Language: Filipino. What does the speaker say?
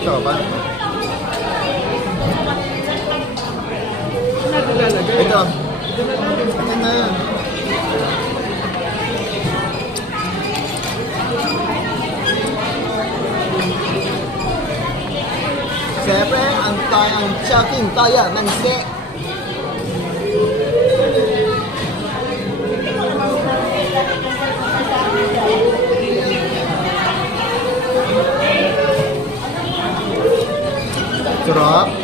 Ito ba? Ito. Ito na. Siyempre, ang Chowking Toyo Manse. Sarap.